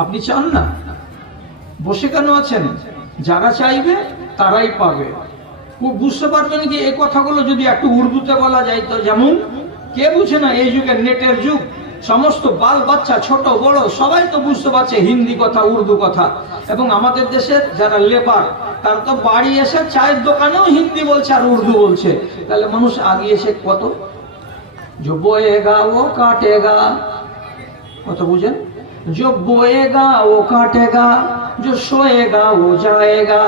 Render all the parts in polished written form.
আপনি চান না? বসে কেন আছেন? যারা চাইবে তারাই পাবে। বুঝতে পারবেন কি এই কথাগুলো যদি একটু উর্দুতে বলা যায় তো? যেমন কে বুঝে না এই যুগে, নেটের যুগ, সমস্ত বাল বাচ্চা ছোট বড় সবাই তো বুঝতে পারছে হিন্দি কথা, উর্দু কথা। এবং আমাদের দেশের যারা লেবার, তার তো বাড়ি এসে চায়ের দোকানেও হিন্দি বলছে আর উর্দু বলছে। তাহলে মানুষ আগে এসে কত जो बोएगा वो काटेगा, কত বুঝেন? जो बोएगा वो काटेगा, जो सोएगा वो जाएगा,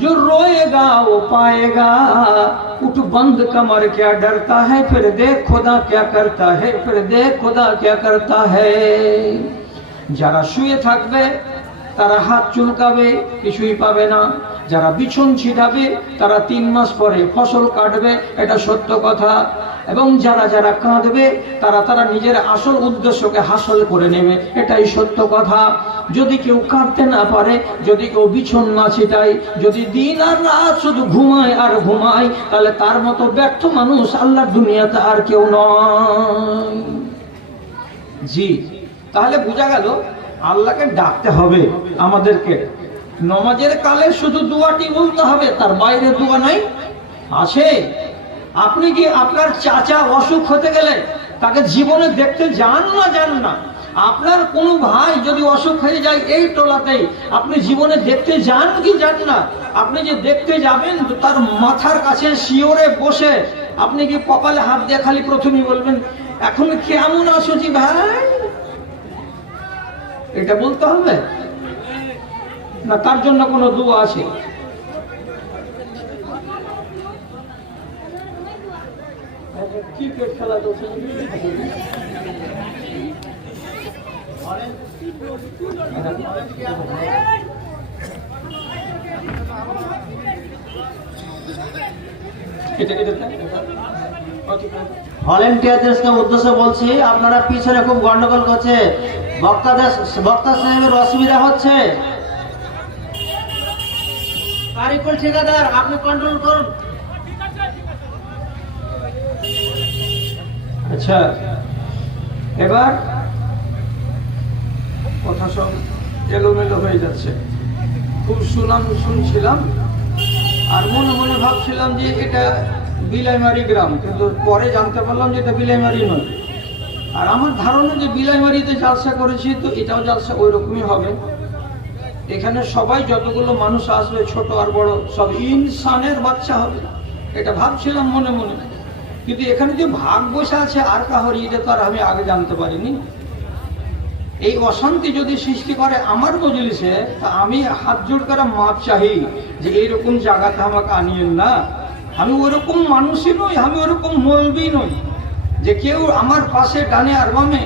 जो रोएगा वो पाएगा। उठ बंद कमर क्या डरता है, फिर देख खुदा क्या करता है, फिर देख खुदा क्या करता है। যারা শুয়ে থাকবে তারা হাত চুলকাবে, কিছুই পাবে না। যারা বিছন ছিটাবে তারা 3 মাস পরে ফসল কাটবে, এটা সত্য কথা। এবং যারা যারা কাঁদবে তারা নিজের আসল উদ্দেশ্যকে হাসল করে নেবে, এটাই সত্য কথা। যদি কেউ কাঁদতে না পারে, যদি কেউ বিছন না ছিটায়, যদি দিন আর রাত শুধু ঘুমায় আর ঘুমায়, তাহলে তার মতো ব্যর্থ মানুষ আল্লাহর দুনিয়াতে আর কেউ নয়। জি, তাহলে বোঝা গেল আল্লাহকে ডাকতে হবে আমাদেরকে। নমাজের কালে শুধু দোয়াটি বলতে হবে, তার বাইরে দোয়া নাই? আছে? আপনি কি আপনার চাচা অসুখ হতে গেলে তাকে জীবনে দেখতে যান না? আপনার কোনো ভাই যদি অসুখ হয়ে যায় এই টোলাতেই, আপনি জীবনে দেখতে যান কি যান না? আপনি যে দেখতে যাবেন তো তার মাথার কাছে শিওরে বসে আপনি কি কপালে হাত দিয়ে খালি প্রথমেই বলবেন এখন কেমন আছো জি ভাই, এটা বলতে হবে না? তার জন্য কোনো দোয়া আছে? ক্রিকেট খেলা চলছে, ভলেন্টিয়ারদেরকে উদ্দেশ্যে বলছি, আপনারা পিছনে খুব গন্ডগোল করছে, বক্তা সাহেবের অসুবিধা হচ্ছে। কারিকুল ঠিকাদার আপনি কন্ট্রোল করুন। আচ্ছা, এবার কথা সব এলোমেলো হয়ে যাচ্ছে। খুব সুনাম শুনছিলাম আর মনে মনে ভাবছিলাম যে এটা বিলাইমারি গ্রাম, কিন্তু পরে জানতে পারলাম যে এটা বিলাইমারি নয়। আর আমার ধারণা যে বিলাইমারিতে জালসা করেছি তো এটাও জালসা ওই রকমই হবে। এখানে সবাই যতগুলো মানুষ আসবে ছোট আর বড় সব ইনসানের বাচ্চা হবে, এটা ভাবছিলাম মনে মনে। কিন্তু এখানে যে ভাগ বসে আছে আর কাহর, এটা তো আর আমি আগে জানতে পারিনি। এই অশান্তি যদি সৃষ্টি করে আমার মজলিসে, তা আমি হাত জোড় করে মাপ চাই যে এইরকম জায়গাতে আমাকে আনিয়েন না। আমি ওরকম মানুষই নই, আমি ওরকম মৌলবি নই যে কেউ আমার পাশে ডানে আর বামে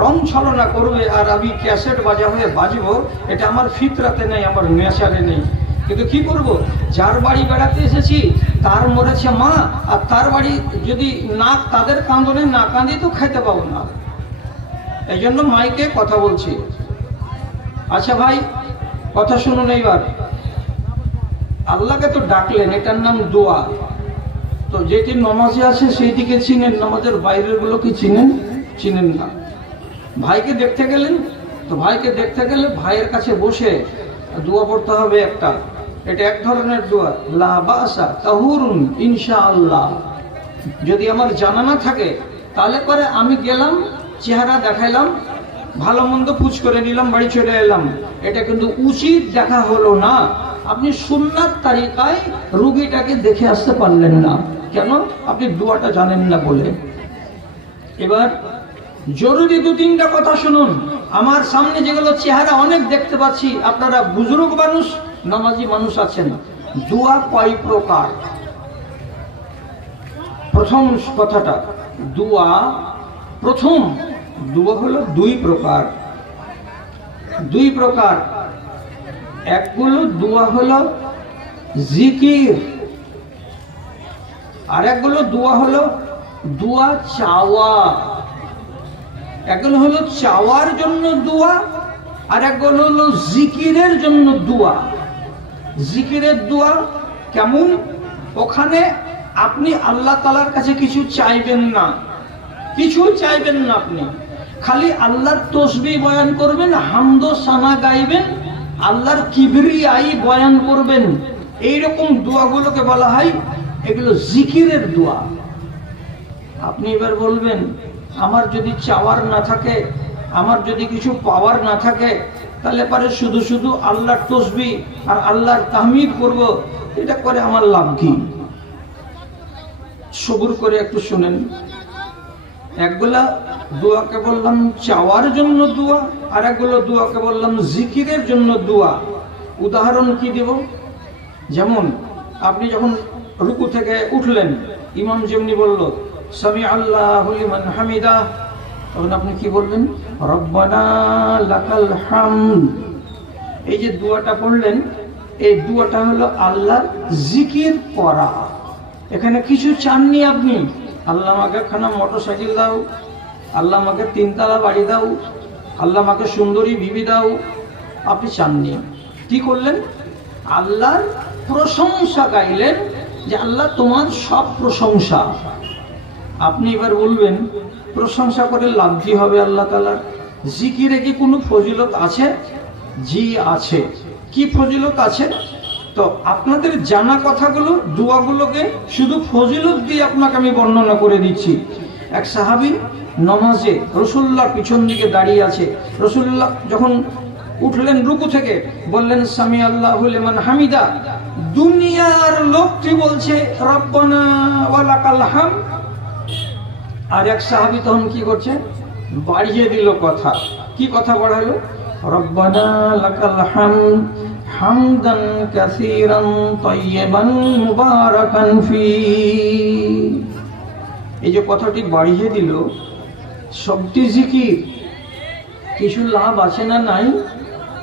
রং ছলনা করবে আর আমি ক্যাসেট বাজা হয়ে বাজবো। এটা আমার ফিতরাতে নেই, আমার নেশারে নেই। কিন্তু কি করব, যার বাড়ি বেড়াতে এসেছি তার মরেছে মা, আর তার বাড়ি যদি না তাদের কাঁদনে না কাঁদি তো খাইতে পাবো না। এই জন্য মাইকে কথা বলছি। আচ্ছা ভাই, কথা শুনুন এইবার। আল্লাহকে তো ডাকলেন, এটার নাম দোয়া। তো যেটি নমাজে আছে সেই দিকে চিনেন, নামাজের বাইরের গুলো কি চিনেন না। ভাইকে দেখতে গেলেন, তো ভাইকে দেখতে গেলে ভাইয়ের কাছে বসে দোয়া পড়তে হবে একটা। এটা এক ধরনের দোয়া, লা বাসা তাহুরুন ইনশাআল্লাহ। যদি আমার জানা না থাকে তাহলে পরে আমি গেলাম, চেহারা দেখাইলাম, ভালো মন্দ পুজ করে নিলাম, বাড়ি চলে এলাম। এটা কিন্তু উচিত দেখা হলো না। আপনি সুন্নাত তারিকায় রুগীটাকে দেখে আসতে পারলেন না, কেন? আপনি দোয়াটা জানেন না বলে। এবার জরুরি 2-3টা কথা শুনুন। আমার সামনে যেগুলো চেহারা অনেক দেখতে পাচ্ছি, আপনারা বুজুর্গ মানুষ, নামাজি মানুষ আছেন। দোয়া কয় প্রকার? প্রথম কথাটা, প্রথম দোয়া হলো 2 প্রকার। 2 প্রকার। একগুলো দোয়া হলো জিকির, আর একগুলো দোয়া হলো দোয়া চাওয়া। একগুলো হলো চাওয়ার জন্য দোয়া, আর একগুলো হলো জিকিরের জন্য দোয়া। জিকিরের দোয়া কেমন? ওখানে আপনি আল্লাহ তাআলার কাছে কিছু চাইবেন না, আপনি খালি আল্লাহর তসবিহ বয়ান করবেন, হামদ সানা গাইবেন, আল্লাহর কিবরিয়াই বয়ান করবেন। এইরকম দোয়াগুলোকে বলা হয় এগুলো জিকিরের দোয়া। আপনি এবার বলবেন আমার যদি চাওয়ার না থাকে, আমার যদি কিছু পাওয়ার না থাকে, তাহলে পারে শুধু শুধু আল্লাহর তসবিহ আর আল্লাহর তাহমিদ করব, এটা করে আমার লাভ কি? সবুর করে একটু শুনেন। একগুলা দোয়াকে বললাম চাওয়ার জন্য দোয়া, আর একগুলো দোয়াকে বললাম জিকিরের জন্য দোয়া। উদাহরণ কি দেব? যেমন আপনি যখন রুকু থেকে উঠলেন, ইমাম যেমনি বলল সামি আল্লাহু লিমান হামিদা, তখন আপনি কি বলবেন? রব্বানা লাকাল হামদ। এই যে দোয়াটা পড়লেন, এই দোয়াটা হলো আল্লাহর জিকির করা। এখানে কিছু চাননি আপনি, আল্লাহ আমাকে খানা মোটরসাইকেল দাও, আল্লাহ আমাকে 3 তলা বাড়ি দাও, আল্লাহ আমাকে সুন্দরী বিবি দাও, আপনি চাননি। কি করলেন? আল্লাহর প্রশংসা গাইলেন যে আল্লাহ তোমার সব প্রশংসা। আপনি এবার বলবেন প্রশংসা করে লাভ কি হবে আল্লাহ তাআলার? জিকিরে কি কোনো ফজিলত আছে? জি আছে। কি ফজিলত আছে? তো আপনাদের জানা কথাগুলো, দোয়াগুলোকে শুধু ফজিলত দিয়ে আপনাকে আমি বর্ণনা করে দিচ্ছি। এক সাহাবী নামাজে রাসূলুল্লাহর পিছন দিকে দাঁড়িয়ে আছে। রাসূলুল্লাহ যখন উঠলেন রুকু থেকে, বললেন সামি আল্লাহু লিমান হামিদা। দুনিয়ার লোকটি বলছে রব্বানা ওয়া লাকাল হামদ। আর এক সাহাবী তখন কি করছে? বাড়িয়ে দিল কথা। কি কথা বাড়ালো? রব্বানা লাকাল হামদ হামদান কাসীরান তাইয়্যিবান মুবারাকান ফি। এই যে কথাটি বাড়িয়ে দিল, সবটি জিকির। কিছু লাভ আছে না নাই?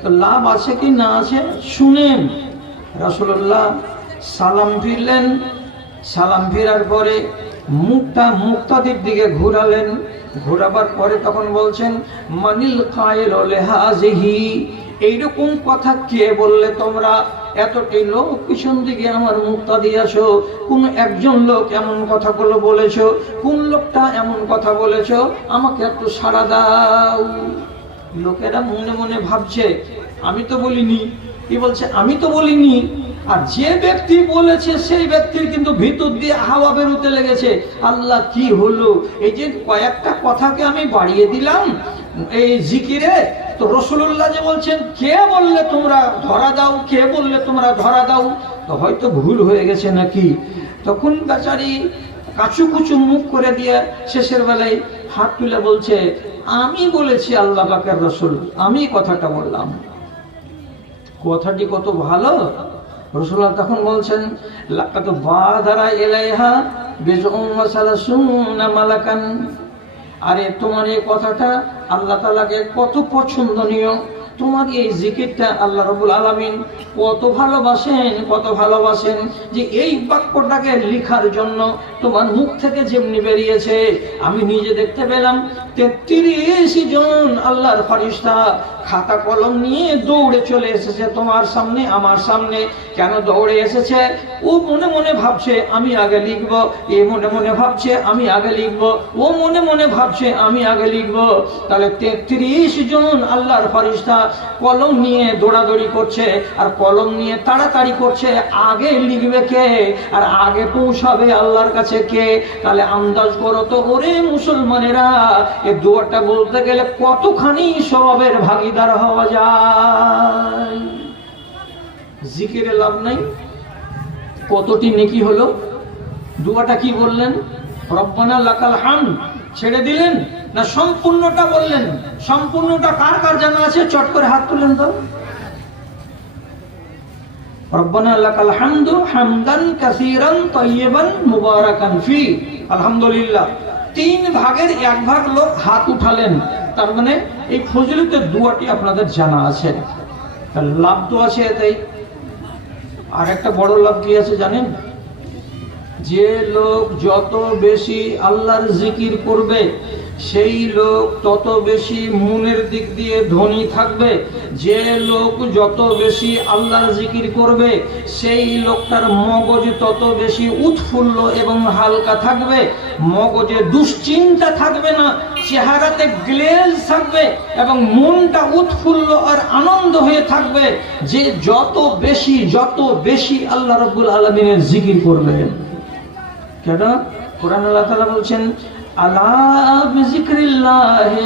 তো লাভ আছে কি না আছে শুনেন। রাসূলুল্লাহ সালাম ফিরলেন, সালাম ফেরার পরে মুখটা মুক্তাদির দিকে ঘোরালেন। ঘোরাবার পরে তখন বলছেন মানিল কায়েল লিহাজিহি। এইরকম কথা কে বললে তোমরা? এতটি লোক পিছন দিকে আমার মুক্তা দিয়েছো, কোন একজন লোক এমন কথাগুলো বলেছো? কোন লোকটা এমন কথা বলেছো? আমাকে একটু সাড়া দাও। লোকেরা মনে মনে ভাবছে আমি তো বলিনি। কি বলছে? আমি তো বলিনি। আর যে ব্যক্তি বলেছে সেই ব্যক্তির কিন্তু ভিতর দিয়ে হাওয়া বেরোতে লেগেছে। আল্লাহ কি হলো? এই যে কয়েকটা কথাকে আমি বাড়িয়ে দিলাম এই জিকিরে, তো রাসূলুল্লাহ যে বলছেন কে বললে তোমরা ধরা দাও, কে বললে তোমরা ধরা দাও, তো হয়তো ভুল হয়ে গেছে নাকি। তখন বেচারি কাচুকুচু মুখ করে দিয়ে শেষের বেলায় হাত তুলে বলছে আমি বলেছি আল্লাহ পাকের রাসূল, আমি কথাটা বললাম। কথাটি কত ভালো। রাসূলুল্লাহ তখন বলছেন লাকাদ বাদারা ইলাইহা বিজুম মালাকান। আরে তোমার এই কথাটা আল্লাহ তাআলাকে কত পছন্দনীয়। তোমার এই জিকিরটা আল্লাহ রাব্বুল আলামিন কত ভালোবাসেন, কত ভালোবাসেন যে এই বাক্যটাকে লেখার জন্য তোমার মুখ থেকে যেমনি বেরিয়েছে আমি নিজে দেখতে পেলাম। 33 জন আল্লাহর ফেরেশতা খাতা কলম নিয়ে দৌড়ে চলে এসেছে তোমার সামনে, আমার সামনে। কেন দৌড়ে এসেছে? ও মনে মনে ভাবছে আমি আগে লিখবো, এ মনে মনে ভাবছে আমি আগে লিখবো, ও মনে মনে ভাবছে আমি আগে লিখবো। তাহলে 33 জন আল্লাহর ফেরেশতা কলম নিয়ে দৌড়াদৌড়ি করছে, আর কলম নিয়ে তাড়াতাড়ি করছে। আগে লিখবে কে আর আগে পৌঁছাবে আল্লাহর কাছে কে? তাহলে আন্দাজ করো তো ওরে মুসলমানেরা, এই দোয়াটা বলতে গেলে কতখানি সওয়াবের ভাগীদার হওয়া যায়। জিকিরে লাভ নাই, কতটি নেকি হলো। দোয়াটা কি বললেন? রব্বানা লাকাল হামদ ছেড়ে দিলেন না সম্পূর্ণটা বললেন? সম্পূর্ণটা কার কার জানা আছে? চট করে হাত তুলেন তো। রব্বানা লাকাল হামদু হামদান কাসীরান তাইয়্যিবান মুবারাকান ফি। আলহামদুলিল্লাহ। 3 ভাগের 1 ভাগ লোক হাত উঠালেন, তার মানে এই ফজিলতের দোয়াটি আপনাদের জানা আছে। তার লাভ তো আছে এতেই। আর একটা বড় লাভ কি আছে জানেন? যে লোক যত বেশি আল্লাহর জিকির করবে সেই লোক তত বেশি মনের দিক দিয়ে ধনী থাকবে। যে লোক যত বেশি আল্লাহর জিকির করবে সেই লোকটার মগজ তত বেশি উৎফুল্ল এবং হালকা থাকবে। মগজে দুশ্চিন্তা থাকবে না, চেহারাতে গ্লেজ থাকবে এবং মনটা উৎফুল্ল আর আনন্দ হয়ে থাকবে। যে যত বেশি আল্লাহ রাব্বুল আলামিনের জিকির করবে। কেন? কোরআন আল্লাহ তাআলা বলছেন, আলা বিযিকরিল্লাহি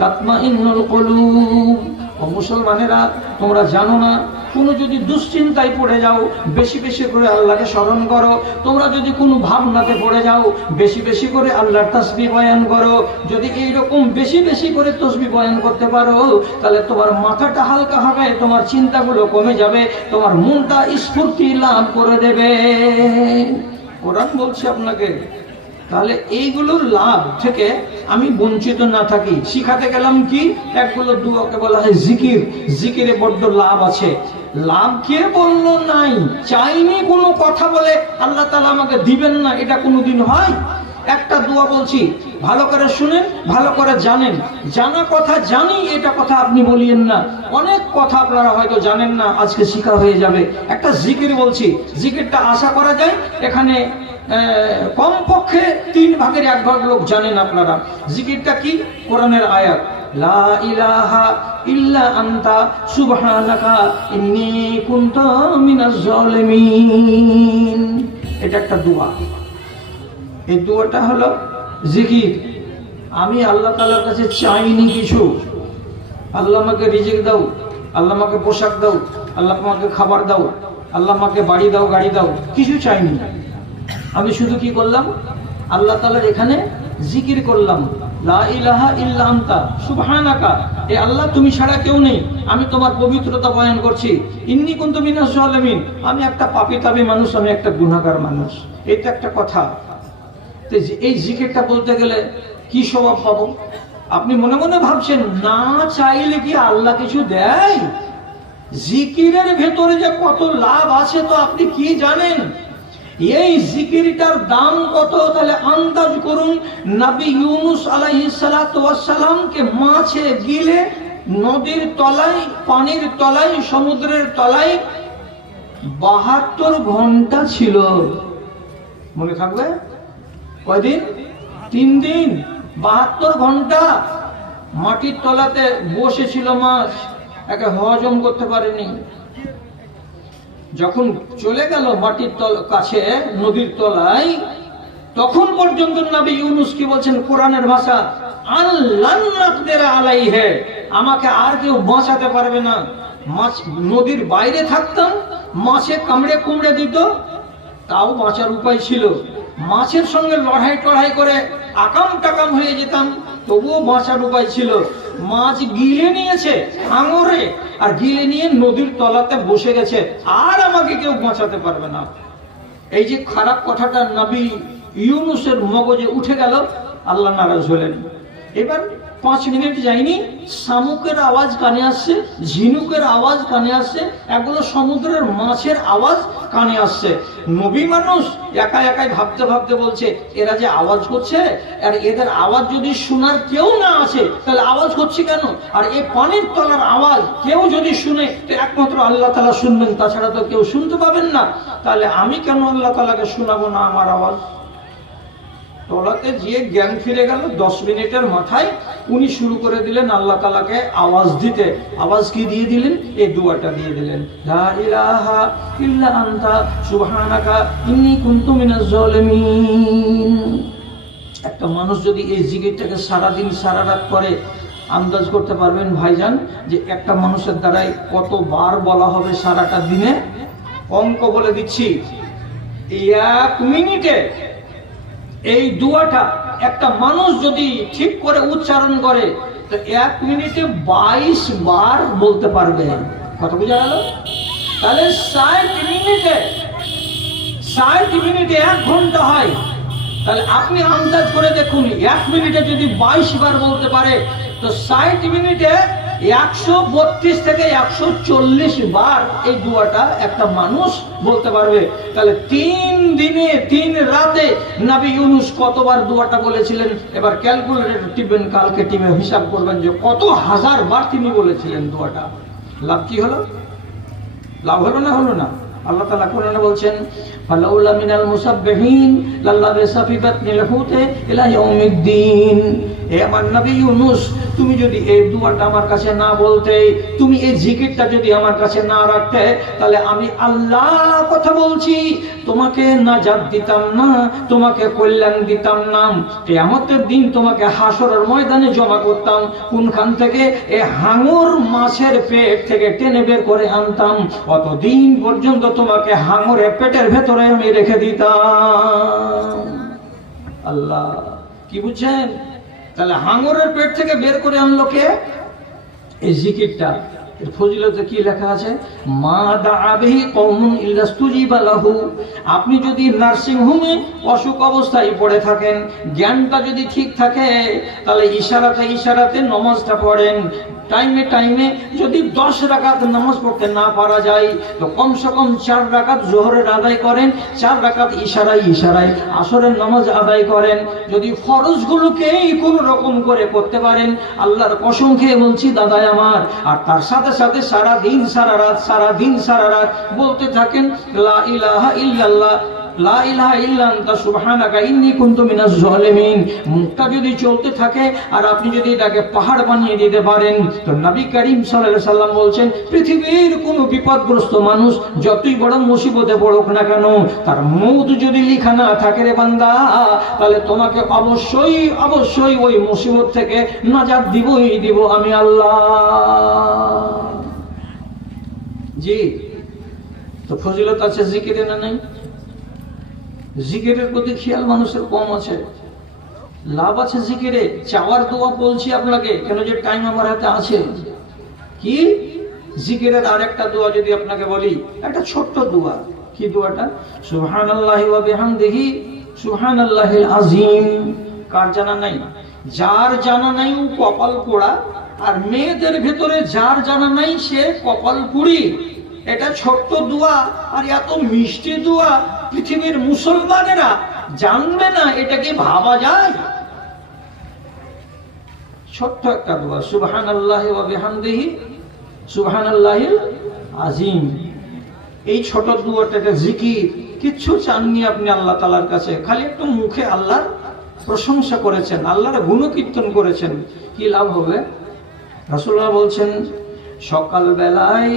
তাতমাইন্নুল কুলুব। ও মুসলমানেরা, তোমরা জানো না, কোনো যদি দুশ্চিন্তায় পড়ে যাও বেশি বেশি করে আল্লাহকে স্মরণ করো। তোমরা যদি কোনো ভাবনাতে পড়ে যাও বেশি বেশি করে আল্লাহর তাসবিহ বয়ান করো। যদি এইরকম বেশি বেশি করে তাসবিহ বয়ান করতে পারো তাহলে তোমার মাথাটা হালকা হবে, তোমার চিন্তাগুলো কমে যাবে, তোমার মনটা স্ফূর্তি লাভ করে দেবে। কোরআন বলছে আপনাকে। তাহলে এইগুলোর লাভ থেকে আমি বঞ্চিত না থাকি। শিখাতে গেলাম কি? একগুলো দুয়াকে বলা হয় জিকির। জিকিরে বড্ড লাভ আছে। লাভ কে বললো নাই? চাইনি কোনো কথা বলে আল্লাহ তাআলা আমাকে দিবেন না, এটা কোনোদিন হয়? একটা দোয়া বলছি, ভালো করে শুনেন, ভালো করে জানেন। জানা কথা জানি, এটা কথা আপনি বলিয়েন না। অনেক কথা আপনারা হয়তো জানেন না, আজকে শিখা হয়ে যাবে। একটা জিকির বলছি, জিকিরটা আশা করা যায় এখানে কমপক্ষে 3 ভাগের 1 ভাগ লোক জানেন আপনারা। জিকিরটা কি? কোরআনের আয়াত, লা ইলাহা ইল্লা আনতা সুবহানাকা ইন্নী কুনতু মিনাজ জালিমিন। এটা একটা দোয়া। এই দোয়াটা হলো জিকির। আমি আল্লাহ তাআলার কাছে চাইনি কিছু, আল্লাহ আমাকে রিজিক দাও, আল্লাহ আমাকে পোশাক দাও, আল্লাহ আমাকে খাবার দাও, আল্লাহ আমাকে বাড়ি দাও, গাড়ি দাও, কিছু চাইনি। আমি শুধু কি করলাম? আল্লাহ তাআলার এখানে জিকির করলাম, লা ইলাহা ইল্লা আনতা সুবহানাকা, এ আল্লাহ তুমি ছাড়া কেউ নেই, আমি তোমার পবিত্রতা বয়ান করছি। ইন্নী কুনতু মিনাজ জালিমিন, আমি একটা পাপী তাবী মানুষ, আমি একটা গুনাহগার মানুষ। এটা একটা কথা। তো এই জিকিরটা বলতে গেলে কি স্বভাব পাবো? আপনি মনে মনে ভাবছেন, না চাইলে কি আল্লাহ কিছু দেয়? জিকিরের ভেতরে যে কত লাভ আছে তো আপনি কি জানেন? এই জিকিরটার দাম কত? তাহলে আন্দাজ করুন। নবী ইউনুস আলাইহিস সালাতু ওয়াস সালামকে মাছে গিলে নদীর তলায়, পানির তলায়, সমুদ্রের তলায় 72 ঘন্টা ছিল। মনে থাকবে? কয়দিন? 3 দিন। 72 ঘন্টা মাটির তলাতে বসেছিল মাছ, একে হজম করতে পারেনি। যখন চলে গেল মাটির কাছে, নদীর তলায়, তখন পর্যন্ত নবী ইউনুস কি বলছেন কোরআনের ভাষা, আল্লান নাকদিরা আলাইহি, আমাকে আর কেউ বাঁচাতে পারবে না। মাছ নদীর বাইরে থাকতাম, মাছে কামড়ে কুমড়ে দিত, তাও বাঁচার উপায় ছিল। মাছের সঙ্গে লড়াই করে আকাম টাকাম হয়ে যেতাম, তবুও বাঁচার উপায় ছিল। মাছ গিলে নিয়েছে আঙুরে, আর গিলে নিয়ে নদীর তলাতে বসে গেছে, আর আমাকে কেউ বাঁচাতে পারবে না। এই যে খারাপ কথাটা নবী ইউনুসের মগজে উঠে গেল, আল্লাহ নারাজ হলেন। এবার 5 মিনিট যায়নি, শামুকের আওয়াজ কানে আসছে, ঝিনুকের আওয়াজ কানে আসছে, এগুলো সমুদ্রের মাছের আওয়াজ কানে আসছে। নবী মানুষ একা একাই ভাবতে ভাবতে বলছে, এরা যে আওয়াজ করছে, আর এদের আওয়াজ যদি শোনার কেউ না আছে তাহলে আওয়াজ করছে কেন? আর এই পানির তলার আওয়াজ কেউ যদি শুনে তো একমাত্র আল্লাহ তাআলা শুনবেন, তাছাড়া তো কেউ শুনতে পাবেন না। তাহলে আমি কেন আল্লাহ তাআলাকে শোনাবো না আমার আওয়াজ? তলাতে গিয়ে জ্ঞান ফিরে গেল। 10 মিনিটের মাথায় উনি শুরু করে দিলেন আল্লাহ তাআলাকে আওয়াজ দিতে। আওয়াজ কি দিয়ে দিলেন? এই দোয়াটা দিয়ে দিলেন, লা ইলাহা ইল্লা আনতা সুবহানাকা ইন্নী কুনতু মিনাজ জালিমিন। একটা মানুষ যদি এই জিকিরটাকে সারাদিন সারা রাত করে, আন্দাজ করতে পারবেন ভাইজান যে একটা মানুষের দ্বারাই কতবার বলা হবে সারাটা দিনে। অঙ্ক বলে দিচ্ছি, 1 মিনিটে এই দোয়াটা একটা মানুষ যদি ঠিক করে উচ্চারণ করে তো 1 মিনিটে 22 বার বলতে পারবে। কথা বোঝা গেল? তাহলে 60 মিনিটে 1 ঘন্টা হয়। তাহলে আপনি আন্দাজ করে দেখুন, 1 মিনিটে যদি 22 বার বলতে পারে তো 60 মিনিটে 132 থেকে 140 বার এই দোয়াটা একটা মানুষ বলতে পারবে। তাহলে 3 দিনে 3 রাতে নবী ইউনূস কতবার দোয়াটা বলেছিলেন? এবার ক্যালকুলেটর টিপবেন, কালকে টিপে হিসাব করবেন যে কত হাজার বার তিনি বলেছিলেন দোয়াটা। লাভ কি হলো? লাভ হলো না? হলো না? আল্লাহ তাআলা কোরআনে বলছেন, ফালাউলা মিনাল মুসাব্বিহিন লাল্লাবিসা ফি বাতনিল হুতে ইলা ইয়াউমিদ্দিন। হে আমার নবী ইউনূস, তুমি যদি এই দোয়াটা আমার কাছে না বলতে, তুমি এই জিকিরটা যদি আমার কাছে না রাখতে, তাহলে আমি আল্লাহ কথা বলছি, তোমাকে নাজাত দিতাম না, তোমাকে কল্যাণ দিতাম না। কিয়ামতের দিন তোমাকে হাসরের ময়দানে জমা করতাম। কোনখান থেকে? এই হাঙর মাছের পেট থেকে টেনে বের করে আনতাম। অতদিন পর্যন্ত তোমাকে হাঙরের পেটের ভেতরে আমি রেখে দিতাম। আল্লাহ, কি বুঝছেন? তাহলে হাঙরের পেট থেকে বের করে আনলো কে? এই জিকিরটা। এর ফজিলতে কি লেখা আছে? মা দাআ বিহি কওমুন ইল্লা ইসতুজিবা লাহু। আপনি যদি নার্সিং হোমে অসুখ অবস্থায় পড়ে থাকেন, জ্ঞানটা যদি ঠিক থাকে, তাহলে ইশারাতে ইশারাতে নামাজটা পড়েন। টাইমে টাইমে যদি 10 রাকাত নামাজ পড়তে না পারা যায়, তো কমসে কম 4 রাকাত জোহরের আদায় করেন, 4 রাকাত ইশারায় ইশারায় আসরের নামাজ আদায় করেন। যদি ফরজগুলোকেই কোন রকম করে করতে পারেন, আল্লাহর কসম খেয়ে বলছি দাদাই আমার, আর তার সাথে সাথে সারা দিন সারা রাত বলতে থাকেন লা ইলাহা ইল্লাল্লাহ, লা ইলাহা ইল্লা আনতা সুবহানাকা ইন্নী কুনতু মিনাজ জালিমিন। মুখটা যদি চলতে থাকে আর আপনি যদি এটাকে পাহাড় বানিয়ে দিতে পারেন, তো নবী করিম সাল্লাল্লাহু আলাইহি সাল্লাম বলছেন, পৃথিবীর কোন বিপদগ্রস্ত মানুষ যতই বড় মুসিবতে পড়ুক না কেন, তার মউত যদি লেখা না থাকে রে বান্দা, তাহলে তোমাকে অবশ্যই ওই মুসিবত থেকে নাজাত দিব আমি আল্লাহ। জি, তো ফজিলত আছে জিকিরে না নাই? জিকিরের প্রতি খেয়াল মানুষের কম আছে। লাভ আছে জিকিরে। চাওয়ার দোয়া বলছি আপনাকে, কেন যে টাইম আমার হাতে আছে। কি জিকিরের আরেকটা দোয়া যদি আপনাকে বলি, একটা ছোট্ট দোয়া। কি দোয়াটা? সুবহানাল্লাহি ওয়া বিহামদিহি সুবহানাল্লাহিল আযীম। কার জানা নাই? যার জানা নাই ও কপাল পোড়া, আর মেয়েদের ভেতরে যার জানা নাই সে কপাল পুড়ি। এটা ছোট্ট দোয়া, আর এত মিষ্টি দোয়া পৃথিবীর মুসলমানেরা জানবে না, এটা কি ভাবা যায়? ছোট্ট একটা দোয়া, সুবহানাল্লাহি ওয়া বিহামদিহি সুবহানাল্লাহিল আযীম। এই ছোট দোয়াটা একটা জিকির। কিচ্ছু চাননি আপনি আল্লাহ তাআলার কাছে, খালি একটু মুখে আল্লাহর প্রশংসা করেছেন, আল্লাহর গুণকীর্তন করেছেন। কি লাভ হবে? রাসূলুল্লাহ বলছেন, সকাল বেলায়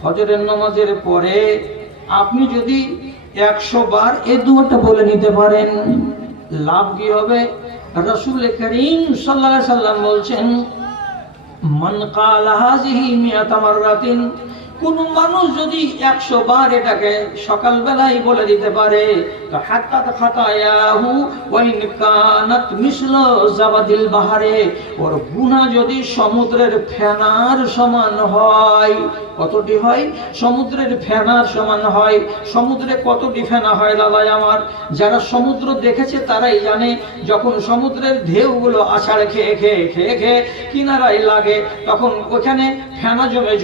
ফজরের নামাজের পরে আপনি যদি 100 বার এই দোয়াটা বলে নিতে পারেন, লাভ কি হবে? রাসূল করিম সাল্লাল্লাহু আলাইহি সাল্লাম বলছেন, মান ক্বালা হাযিহি মিআতা মাররাতিন, কোন মানুষ যদি 100 বার এটাকে সকাল বেলায় বলে দিতে পারে, তো হাত্তা খাতায়াহু ওয়া ইন কানাত মিসলু জাবাদিল বাহারে, ওর গুনাহ যদি সমুদ্রের ফেনার সমান হয়। কতটি হয়? সমুদ্রের ফেনার সমান হয়। সমুদ্রে কতটি ফেনা হয় দাদাই আমার? যারা সমুদ্র দেখেছে তারাই জানে, যখন সমুদ্রের ঢেউগুলো আষাঢ় খেয়ে কিনারায় লাগে, তখন ওখানে ফেনা জমে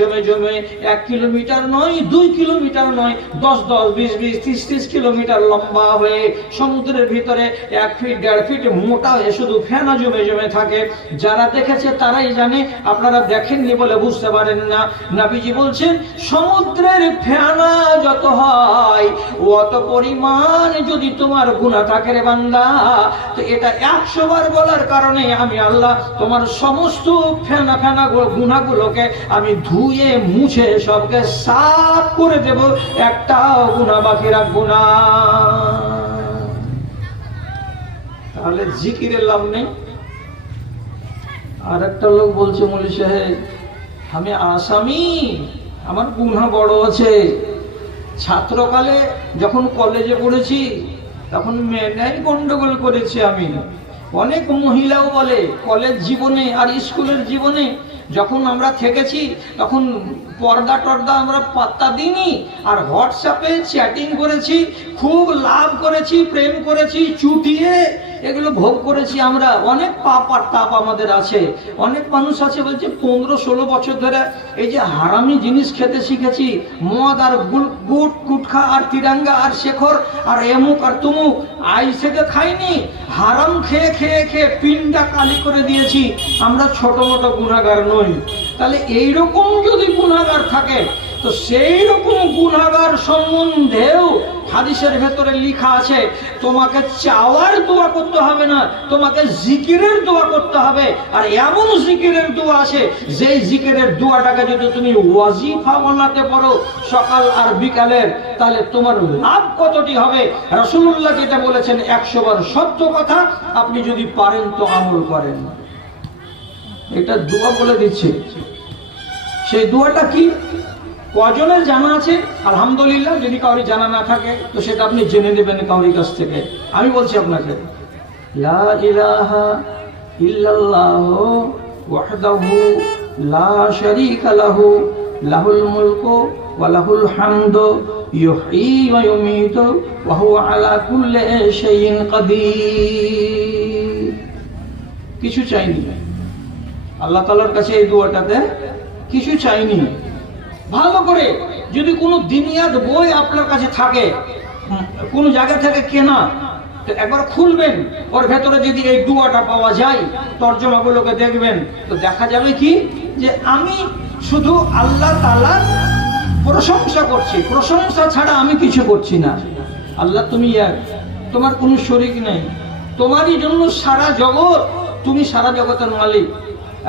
1 কিলোমিটার নয়, 2 কিলোমিটার নয়, 10, 20, 30 কিলোমিটার লম্বা হয়ে সমুদ্রের ভিতরে 1 ফিট 1.5 ফিট মোটা হয়ে শুধু ফেনা জমে থাকে। যারা দেখেছে তারাই জানে, আপনারা দেখেননি বলে বুঝতে পারেন না। নবীজি বলছেন, সমুদ্রের ফেনা যত হয় অত পরিমাণ যদি তোমার গুনাহ থাকে রে বান্দা, তো এটা 100 বার বলার কারণে আমি আল্লাহ তোমার সমস্ত ফেনা গুনাহগুলোকে আমি ধুয়ে মুছে সবকে সাফ করে দেব, একটাও গুনাহ বাকি রাখবো না। তাহলে জিকিরের লাভ নেই। আর একটা লোক বলছে, মৌলী সাহেব আমি আসামি, আমার গুনাহ বড় আছে। ছাত্রকালে যখন কলেজে পড়েছি তখন মেয়েরাই গন্ডগোল করেছি আমি। অনেক মহিলাও বলে কলেজ জীবনে আর স্কুলের জীবনে যখন আমরা থেকেছি তখন পর্দা টর্দা আমরা পাত্তা দিইনি, আর হোয়াটসঅ্যাপে চ্যাটিং করেছি, খুব লাভ করেছি, প্রেম করেছি, চুটিয়ে এগুলো ভোগ করেছি আমরা, অনেক পাপ আর তাপ আমাদের আছে। অনেক মানুষ আছে বলছে 15-16 বছর ধরে এই যে হারামি জিনিস খেতে শিখেছি, মদ আর গুটখা আর তিরাঙ্গা আর শেখর আর এমুক আর তুমুক, আজ থেকে খাইনি, হারাম খেয়ে খেয়ে খেয়ে পিন্ডা কালি করে দিয়েছি, আমরা ছোট মোটো গুনাহগার নই। তাহলে এইরকম যদি গুনাহগার থাকে, তো সেই রকম গুনাহগার সম্বন্ধেও হাদিসের ভেতরে লেখা আছে, তোমাকে চাওয়ার দোয়া করতে হবে না, তোমাকে জিকিরের দোয়া করতে হবে। আর এমন জিকিরের দোয়া আছে, যেই জিকিরের দোয়াটাকে যদি তুমি ওয়াজিফা বানাতে পারো সকাল আর বিকালের, তাহলে তোমার লাভ কতটি হবে। রাসূলুল্লাহ যেটা বলেছেন 100 বার সত্য কথা, আপনি যদি পারেন তো আমল করেন। এটা দোয়া বলে দিচ্ছে। সেই দোয়াটা কি, কজনের জানা আছে? আলহামদুলিল্লাহ। যদি কাউরি জানা না থাকে তো সেটা আপনি জেনে নেবেন কাউরির কাছ থেকে। আমি বলছি আপনাকে, লা ইলাহা ইল্লাল্লাহু ওয়াহদাহু লা শারীকা লাহু লাহুল মুলকু ওয়া লাহুল হামদু ইউহয়ী ওয়া ইউমীতু ওয়া হুয়া আলা কুল্লি শাইইন কাদির। কিছু চাইনি আল্লাহ তাআলার কাছে, এই দোয়াটাতে কিছু চাইনি। ভালো করে যদি কোনো দিনিয়াত বই আপনার কাছে থাকে, কোনো জায়গা থেকে কেনা, তো একবার খুলবেন, ওর ভেতরে যদি এই দোয়াটা পাওয়া যায়, তর্জমাগুলোকে দেখবেন, তো দেখা যাবে কি যে আমি শুধু আল্লাহ তাআলার প্রশংসা করছি, প্রশংসা ছাড়া আমি কিছু করছি না। আল্লাহ তুমি এক, তোমার কোনো শরীক নেই, তোমারই জন্য সারা জগৎ, তুমি সারা জগতের মালিক,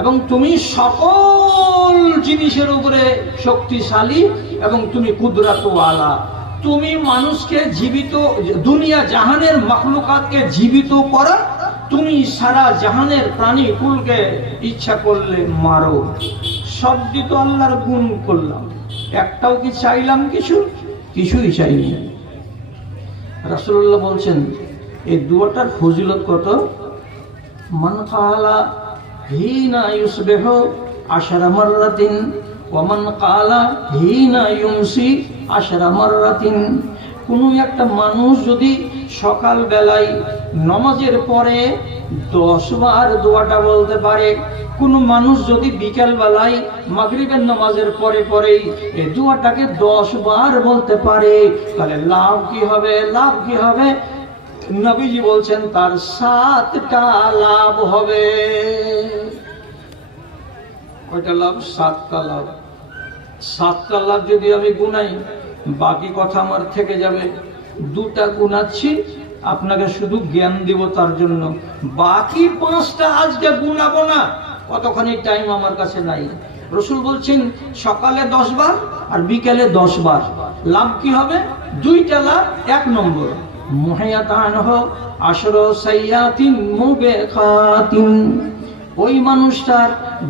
এবং তুমি সকল জিনিসের উপরে শক্তিশালী, এবং তুমি কুদরতওয়ালা। তুমি মানুষকে জীবিত, দুনিয়া জাহানের মাখলুকাতকে জীবিত করা, তুমি সারা জাহানের প্রাণী কুলকে ইচ্ছা করলে মারো। সবই তো আল্লাহর গুণ করলাম, একটাও কি চাইলাম কিছু? কিছুই চাইনি। রাসূলুল্লাহ বলছেন এই দুয়াটার ফজিলত কত। মান কালা হিনা ইউসবিহু 10 মাররাতিন ওয়া মান কালা হিনা ইউমসি 10 মাররাতিন। কোনো একটা মানুষ যদি সকাল বেলায় নামাজের পরে 10 বার দোয়াটা বলতে পারে, কোনো মানুষ যদি বিকেল বেলায় মাগরিবের নামাজের পরে পরেই এই দোয়াটাকে 10 বার বলতে পারে, তাহলে লাভ কি হবে? লাভ কি হবে? নবীজি বলছেন তার 7টা লাভ হবে। কয়টা লাভ? 7টা লাভ। 7টা লাভ যদি আমি গুনাই, বাকি কথা আমার থেকে যাবে। 2টা গুনাচ্ছি, আপনাকে শুধু জ্ঞান দিব তার জন্য, বাকি 5টা আজকে গুনাবো না, কতখানি টাইম আমার কাছে নাই। রাসূল বলছেন সকালে 10 বার আর বিকেলে 10 বার। লাভ কি হবে? 2টা লাভ। 1 নম্বর, মুহায়াতানহু 10 সাইয়াতিন মুবিকাতিন। ওই মানুষটার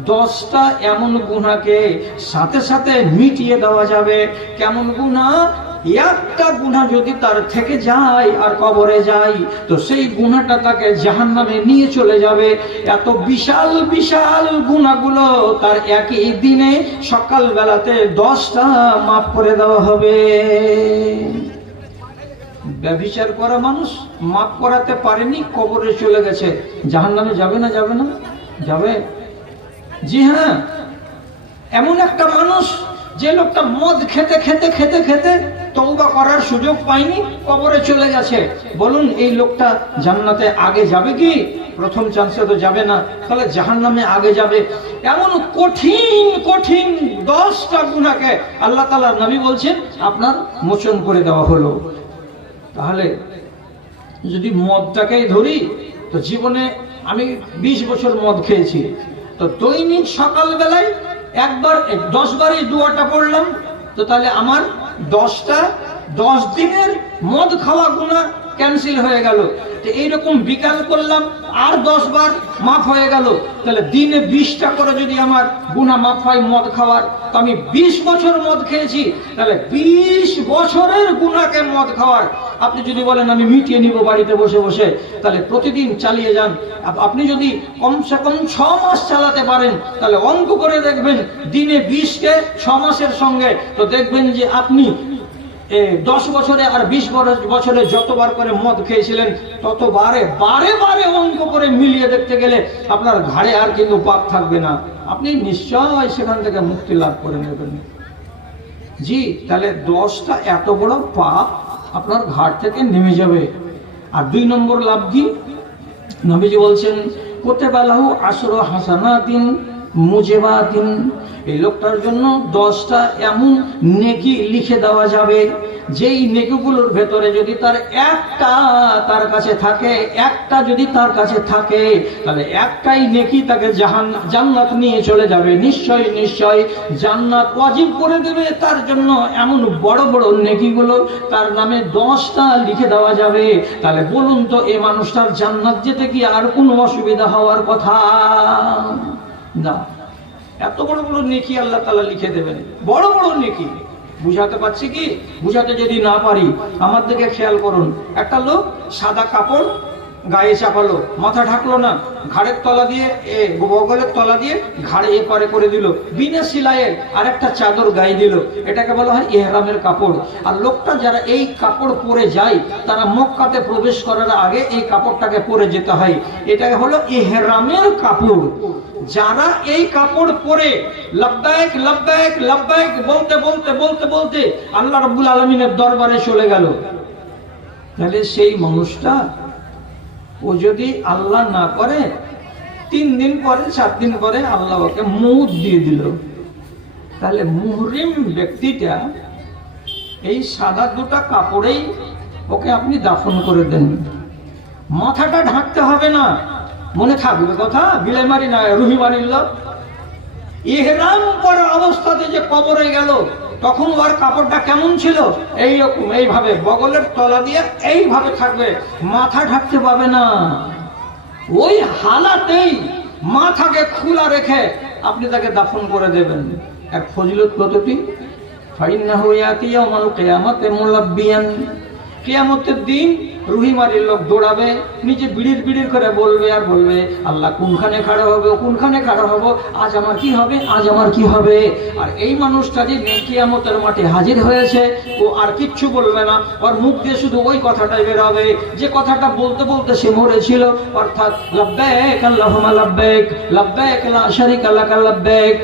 10টা এমন গুনাহকে সাথে সাথে মিটিয়ে দেওয়া যাবে। কেমন গুনাহ? একটা গুনাহ যদি তার থেকে যায় আর কবরে যায়, তো সেই গুনাহটা তাকে জাহান্নামে নিয়ে চলে যাবে। এত বিশাল বিশাল গুনাহগুলো তার একই দিনে সকাল বেলাতে 10টা মাফ করে দেওয়া হবে। ব্যভিচার করা মানুষ মাফ করাতে পারেনি, কবরে চলে গেছে, জাহান্নামে যাবে না? যাবে না? যাবে। জি হ্যাঁ, এমন একটা মানুষ যে লোকটা মদ খেতে খেতে খেতে খেতে তওবা করার সুযোগ পায়নি, কবরে চলে গেছে, বলুন এই লোকটা জান্নাতে আগে যাবে কি? প্রথম চান্সে তো যাবে না, তাহলে জাহান্নামে আগে যাবে। এমন কঠিন কঠিন 10টা গুনাহকে আল্লাহ তাআলা, নবী বলছেন, আপনার মোচন করে দেওয়া হলো। তাহলে যদি মদটাকেই ধরি, তো জীবনে আমি 20 বছর মদ খেয়েছি, তো দৈনিক সকাল বেলায় একবার 10 বার এই দোয়াটা পড়লাম, তো তাহলে আমার 10 দিনের মদ খাওয়া গুনাহ ক্যান্সেল হয়ে গেল। তো এইরকম বিকাল করলাম আর 10 বার মাফ হয়ে গেল। তাহলে দিনে 20টা করে যদি আমার গুনাহ মাফ হয় মদ খাওয়ার, তো আমি 20 বছর মদ খেয়েছি, তাহলে 20 বছরের গুনাহকে মদ খাওয়ার আপনি যদি বলেন আমি মিটিয়ে নিব বাড়িতে বসে বসে, তাহলে প্রতিদিন চালিয়ে যান। আপনি যদি কমসে কম 6 মাস চালাতে পারেন, তাহলে অঙ্ক করে দেখবেন দিনে 20কে 6 মাসের সঙ্গে, তো দেখবেন যে আপনি 10 বছরে আর 20 বছরে যতবার করে মদ খেয়েছিলেন ততবারে বারে বারে অঙ্ক করে মিলিয়ে দেখতে গেলে আপনার ঘাড়ে আর কিন্তু পাপ থাকবে না, আপনি নিশ্চয় সেখান থেকে মুক্তি লাভ করে নেবেন। জি, তাহলে 10টা এত বড় পাপ আপনার ঘাট থেকে নেমে যাবে। আর 2 নম্বর লাভ কি? নবীজি বলছেন কুতিবা লাহু আশরু হাসানাতিন মুজিবাতিন, এই লোকটার জন্য 10টা এমন নেকি লিখে দেওয়া যাবে, যেই নেকিগুলোর ভেতরে যদি তার একটা তার কাছে থাকে, একটা যদি তার কাছে থাকে, তাহলে একটাই নেকি তাকে জান্নাত নিয়ে চলে যাবে। নিশ্চয় নিশ্চয় জান্নাত ওয়াজিব করে দেবে তার জন্য। এমন বড় বড় নেকিগুলো তার নামে 10টা লিখে দেওয়া যাবে। তাহলে বলুন তো, এই মানুষটার জান্নাত যেতে কি আর কোনো অসুবিধা হওয়ার কথা না? এত বড় বড় নেকি আল্লাহ তাআলা লিখে দেবেন, বড় বড় নেকি। বুঝাতে পারছি কি? বুঝাতে যদি না পারি, আমার দিকে খেয়াল করুন। একটা লোক সাদা কাপড় গায়ে চাপালো, মাথা ঢাকলো না, ঘাড়ের তলা দিয়ে বগলের তলা দিয়ে ঘাড়ে এপারে করে দিল, বিনা সিলাইয়ের আর একটা চাদর গায়ে দিল, এটাকে বলা হয় ইহরামের কাপড়। আর লোকটা যারা এই কাপড় পরে যায়, তারা মক্কাতে প্রবেশ করার আগে এই কাপড়টাকে পরে যেতে হয়, এটাকে হলো ইহরামের কাপড়। যারা এই কাপড় পরে লব্বাইক লব্বাইক লব্বাইক বলতে বলতে বলতে বলতে আল্লাহ রাব্বুল আলামিনের দরবারে চলে গেল, তাহলে সেই মানুষটা ও যদি আল্লাহ না করে 3 দিন পরে 4 দিন পরে আল্লাহ ওকে মউত দিয়ে দিল, তাহলে মুহরিম ব্যক্তিটা এই সাদা 2টা কাপড়েই ওকে আপনি দাফন করে দেন। মাথাটা ঢাকতে হবে না, মনে থাকবে কথা, বিলাই মারি না রুহি মারিল। ইহরাম পরা অবস্থাতে যে কবরে গেল, তখন ওর কাপড়টা কেমন ছিল? এইরকম, এইভাবে বগলের তলা দিয়ে এইভাবে থাকবে, মাথা ঢাকতে পাবে না। ওই হালাতেই মাথাকে খোলা রেখে আপনি তাকে দাফন করে দেবেন। এক ফজিলত কতটি? ফাইন্নাহু ইয়াতি ইয়াউমাল কিয়ামাতি মুলাব্বিয়ান, কিয়ামতের দিন রুহিমারির লোক দৌড়াবে, নিজে বিড়ির বিড়ির করে বলবে আর বলবে, আল্লাহ কোনখানে খাড়া হবে, কোনখানে খাড়া হবো, আজ আমার কি হবে, আজ আমার কি হবে। আর এই মানুষটা যে কিয়ামতের মাঠে হাজির হয়েছে, ও আর কিচ্ছু বলবে না, ওর মুখ দিয়ে শুধু ওই কথাটাই বের হবে যে কথাটা বলতে বলতে সে মরেছিল, অর্থাৎ লাব্বাইক আল্লাহুম্মা লাব্বাইক, লাব্বাইক লা শারীকা লাকা লাব্বাইক,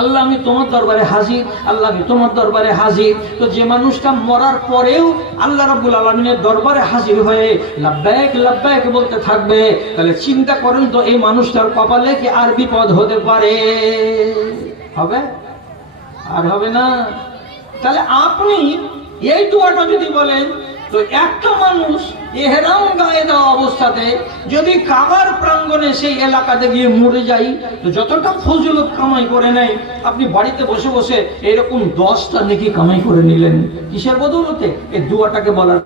আল্লাহ আমি তোমার দরবারে হাজির, আল্লাহ আমি তোমার দরবারে হাজির। তো যে মানুষটা মরার পরেও আল্লাহ রাব্বুল আলামিনের দরবারে হাজির হয়ে লাব্বাইক লাব্বাইক বলতে থাকবে, তাহলে চিন্তা করেন তো এই মানুষটার কপালে কি আর বিপদ হতে পারে? হবে? আর হবে না। তাহলে আপনি এই দোয়াটা যদি বলেন, তো একটা মানুষ ইহরাম গায়ে দেওয়া অবস্থাতে যদি কাবার প্রাঙ্গণে সেই এলাকাতে গিয়ে মরে যায়, তো যতটা ফজিলত কামাই করে নেয়, আপনি বাড়িতে বসে বসে এরকম 10টা নেকি কামাই করে নিলেন। কিসের বদৌলতে? এই দোয়াটাকে বলার